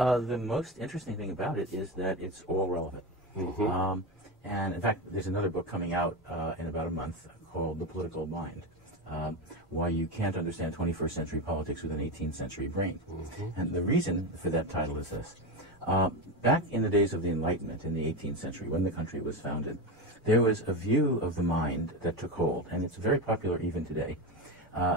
the most interesting thing about it is that it's all relevant. And in fact, there's another book coming out in about a month called The Political Mind, Why You Can't Understand 21st Century Politics with an 18th Century Brain. And the reason for that title is this. Back in the days of the Enlightenment in the 18th century, when the country was founded, there was a view of the mind that took hold, and it's very popular even today.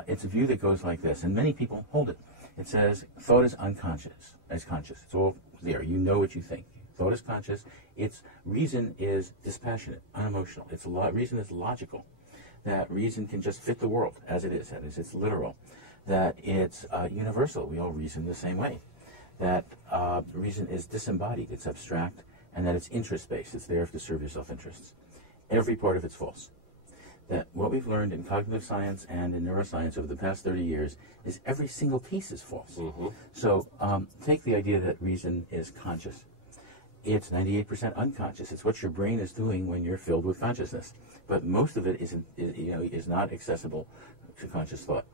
It's a view that goes like this, and many people hold it. It says, thought is unconscious, as conscious. It's all there. You know what you think. Thought is conscious. Its reason is dispassionate, unemotional. Reason is logical. That reason can just fit the world as it is. That is, it's literal. That it's universal. We all reason the same way. That reason is disembodied. It's abstract. And that it's interest-based. It's there to serve your self-interests. Every part of it's false. That what we've learned in cognitive science and in neuroscience over the past 30 years is every single piece is false. So take the idea that reason is conscious. It's 98% unconscious. It's what your brain is doing when you're filled with consciousness. But most of it is not accessible to conscious thought.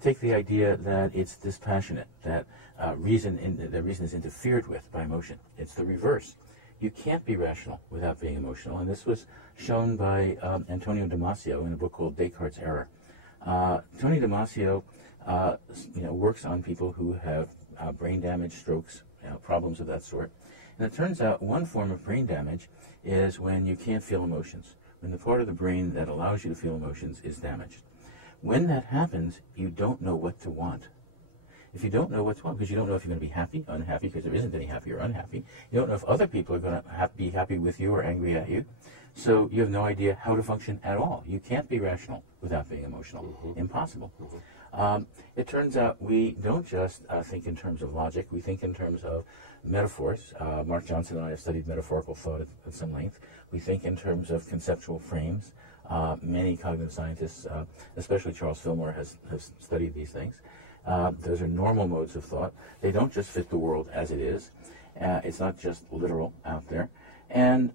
Take the idea that it's dispassionate, that reason is interfered with by emotion. It's the reverse. You can't be rational without being emotional, and this was shown by Antonio Damasio in a book called Descartes' Error. Tony Damasio, works on people who have brain damage, strokes, problems of that sort. And it turns out one form of brain damage is when you can't feel emotions, when the part of the brain that allows you to feel emotions is damaged. When that happens, you don't know what to want. If you don't know what to want, because you don't know if you're going to be happy, unhappy, because there isn't any happy or unhappy. You don't know if other people are going to be happy with you or angry at you. So you have no idea how to function at all. You can't be rational without being emotional. Impossible. It turns out we don't just think in terms of logic. We think in terms of metaphors. Mark Johnson and I have studied metaphorical thought at some length. We think in terms of conceptual frames. Many cognitive scientists, especially Charles Fillmore, has studied these things. Those are normal modes of thought. They don't just fit the world as it is. It's not just literal out there. And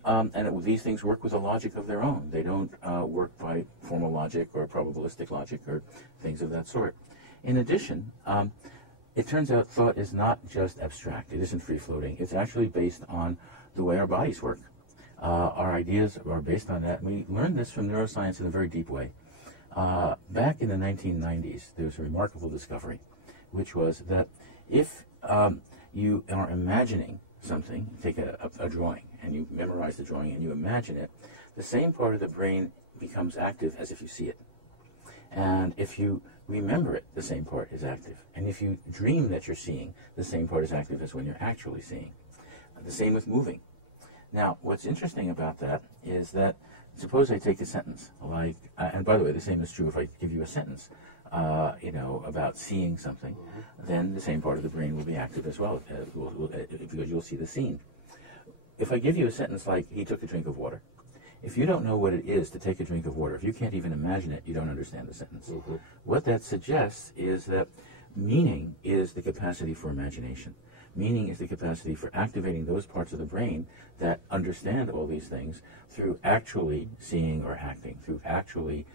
these things work with a logic of their own. They don't work by formal logic or probabilistic logic or things of that sort. In addition, it turns out thought is not just abstract. It isn't free-floating. It's actually based on the way our bodies work. Our ideas are based on that. We learned this from neuroscience in a very deep way. Back in the 1990s, there was a remarkable discovery, which was that if you are imagining something, take a drawing, and you memorize the drawing and you imagine it, the same part of the brain becomes active as if you see it. And if you remember it, the same part is active. And if you dream that you're seeing, the same part is active as when you're actually seeing. The same with moving. Now, what's interesting about that is that, suppose I take a sentence, like, and by the way, the same is true if I give you a sentence, about seeing something, then the same part of the brain will be active as well, because you'll see the scene. If I give you a sentence like, he took a drink of water, if you don't know what it is to take a drink of water, if you can't even imagine it, you don't understand the sentence. What that suggests is that meaning is the capacity for imagination. Meaning is the capacity for activating those parts of the brain that understand all these things through actually seeing or acting, through actually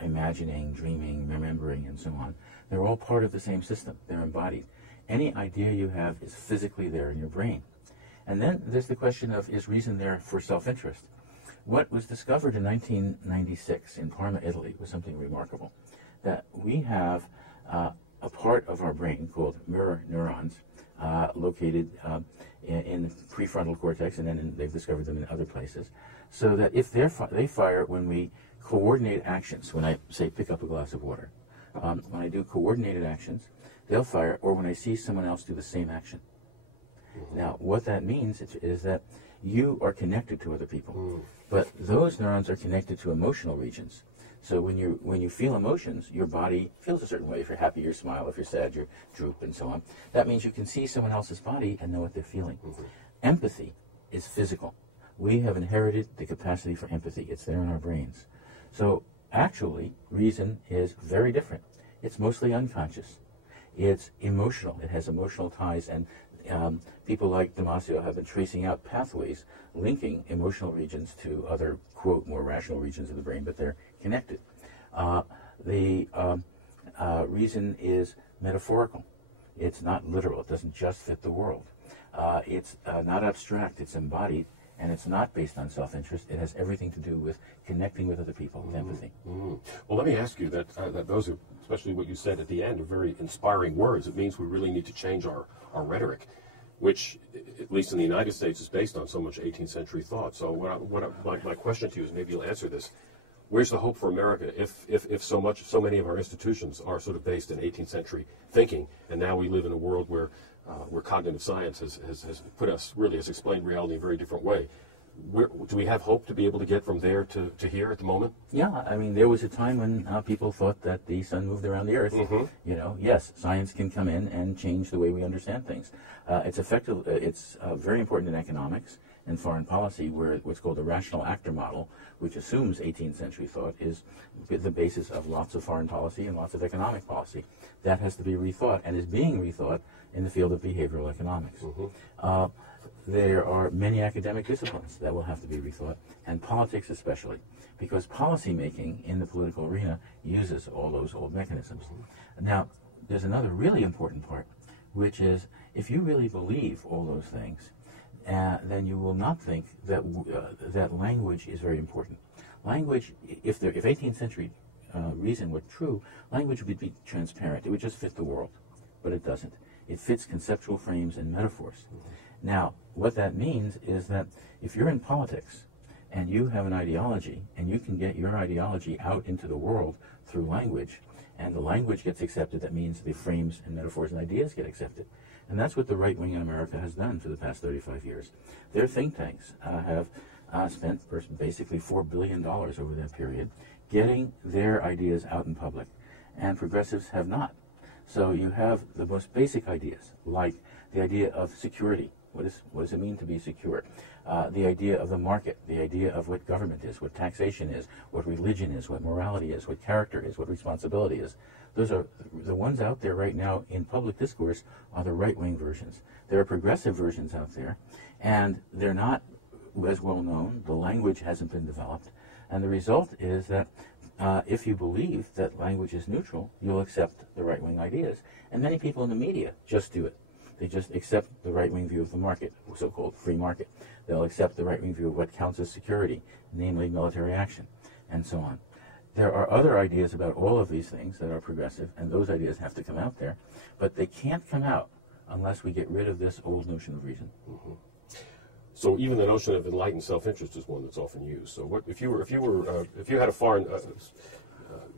imagining, dreaming, remembering, and so on. They're all part of the same system. They're embodied. Any idea you have is physically there in your brain. And then there's the question of, is reason there for self-interest? What was discovered in 1996 in Parma, Italy, was something remarkable. That we have a part of our brain called mirror neurons, located in the prefrontal cortex, and then they've discovered them in other places, so that if they fire when we coordinate actions, when I say pick up a glass of water, when I do coordinated actions, they'll fire, or when I see someone else do the same action. Now, what that means is that you are connected to other people, but those neurons are connected to emotional regions. So when you feel emotions, your body feels a certain way. If you're happy, you smile. If you're sad, you droop, and so on. That means you can see someone else's body and know what they're feeling. Empathy is physical. We have inherited the capacity for empathy. It's there in our brains. So actually, reason is very different. It's mostly unconscious. It's emotional. It has emotional ties, and people like Damasio have been tracing out pathways linking emotional regions to other, quote, more rational regions of the brain, but they're connected. The reason is metaphorical. It's not literal. It doesn't just fit the world. It's not abstract. It's embodied, and it's not based on self-interest. It has everything to do with connecting with other people, with empathy. Well, let me ask you that those are, especially what you said at the end, are very inspiring words. It means we really need to change our rhetoric, which, at least in the United States, is based on so much 18th century thought. So my question to you is, maybe you'll answer this. Where's the hope for America if so many of our institutions are sort of based in 18th century thinking, and now we live in a world where cognitive science has put us, really has explained reality in a very different way? Do we have hope to be able to get from there to here at the moment? Yeah, I mean, there was a time when people thought that the sun moved around the earth. You know, yes, science can come in and change the way we understand things. It's effective. It's very important in economics and foreign policy, where what's called the rational actor model, which assumes 18th century thought, is the basis of lots of foreign policy and lots of economic policy. That has to be rethought, and is being rethought in the field of behavioral economics. There are many academic disciplines that will have to be rethought, and politics especially, because policy making in the political arena uses all those old mechanisms. Now, there's another really important part, which is, if you really believe all those things, then you will not think that that language is very important. Language, if 18th century reason were true, language would be transparent. It would just fit the world, but it doesn't. It fits conceptual frames and metaphors. Now, what that means is that if you're in politics and you have an ideology, and you can get your ideology out into the world through language, and the language gets accepted, that means the frames and metaphors and ideas get accepted. And that's what the right wing in America has done for the past 35 years. Their think tanks have spent basically $4 billion over that period getting their ideas out in public, and progressives have not. So you have the most basic ideas, like the idea of security. What does it mean to be secure? The idea of the market, the idea of what government is, what taxation is, what religion is, what morality is, what character is, what responsibility is. Those are the ones out there right now in public discourse, are the right-wing versions. There are progressive versions out there, and they're not as well known. The language hasn't been developed, and the result is that if you believe that language is neutral, you'll accept the right-wing ideas. And many people in the media just do it. They just accept the right-wing view of the market, so-called free market. They'll accept the right-wing view of what counts as security, namely military action, and so on. There are other ideas about all of these things that are progressive, and those ideas have to come out there, but they can't come out unless we get rid of this old notion of reason. So even the notion of enlightened self-interest is one that's often used. So what if you had a foreign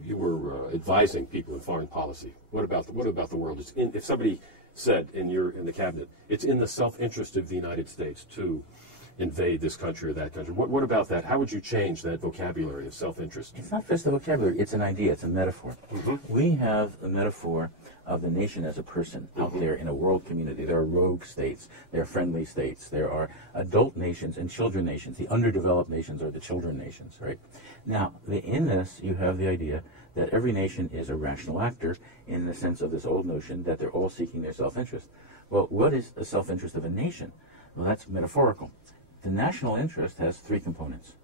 you were advising people in foreign policy? What about the world? If somebody said in the cabinet, it's in the self-interest of the United States to invade this country or that country. What about that? How would you change that vocabulary of self-interest? It's not just the vocabulary. It's an idea. It's a metaphor. We have the metaphor of the nation as a person out there in a world community. There are rogue states. There are friendly states. There are adult nations and children nations. The underdeveloped nations are the children nations, right? Now, in this, you have the idea that every nation is a rational actor in the sense of this old notion that they're all seeking their self-interest. Well, what is the self-interest of a nation? Well, that's metaphorical. The national interest has three components.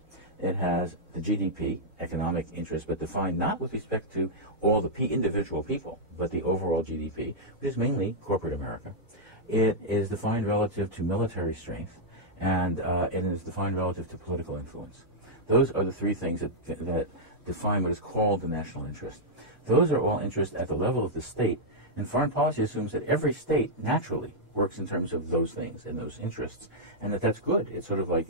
It has the GDP, economic interest, but defined not with respect to all the individual people, but the overall GDP, which is mainly corporate America. It is defined relative to military strength, and it is defined relative to political influence. Those are the three things that define what is called the national interest. Those are all interests at the level of the state, and foreign policy assumes that every state naturally works in terms of those things and those interests, and that's good. It's sort of like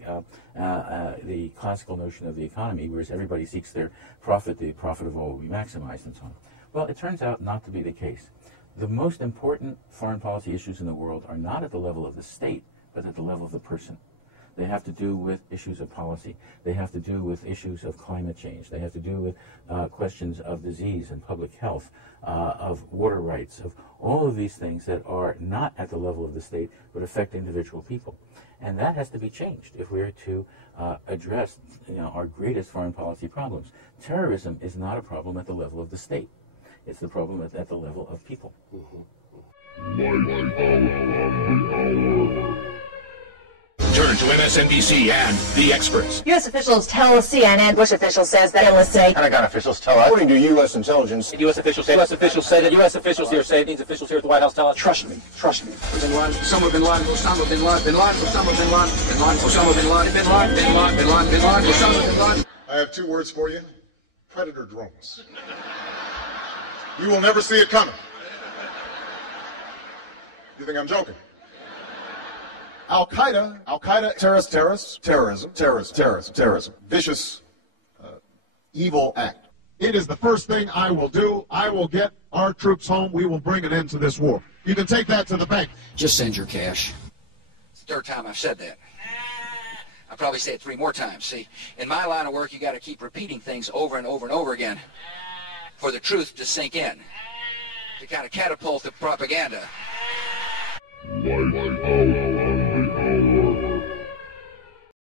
the classical notion of the economy, whereas everybody seeks their profit, the profit of all will be maximized, and so on. Well, it turns out not to be the case. The most important foreign policy issues in the world are not at the level of the state, but at the level of the person. They have to do with issues of policy. They have to do with issues of climate change. They have to do with questions of disease and public health, of water rights, of all of these things that are not at the level of the state, but affect individual people. And that has to be changed if we're to address our greatest foreign policy problems. Terrorism is not a problem at the level of the state. It's the problem at the level of people. Light out on the hour. Turn to MSNBC and the experts. U.S. officials tell CNN. Bush official says that analysts say. Pentagon officials tell us. According to U.S. intelligence. U.S. officials say that U.S. officials here say these officials here at the White House tell us. Trust me. Trust me. Bin Laden, Osama bin Laden, Osama bin Laden, bin Laden, Osama bin Laden, bin Laden, Osama bin Laden, bin Laden, bin Laden, bin Laden, bin Laden, Osama bin Laden. I have two words for you. Predator drones. You will never see it coming. You think I'm joking? Al-Qaeda, terrorism. Vicious, evil act. It is the first thing I will do. I will get our troops home. We will bring an end to this war. You can take that to the bank. Just send your cash. It's the third time I've said that. I'll probably say it 3 more times. See, in my line of work, you got to keep repeating things over and over and over again for the truth to sink in, to kind of catapult the propaganda. White House.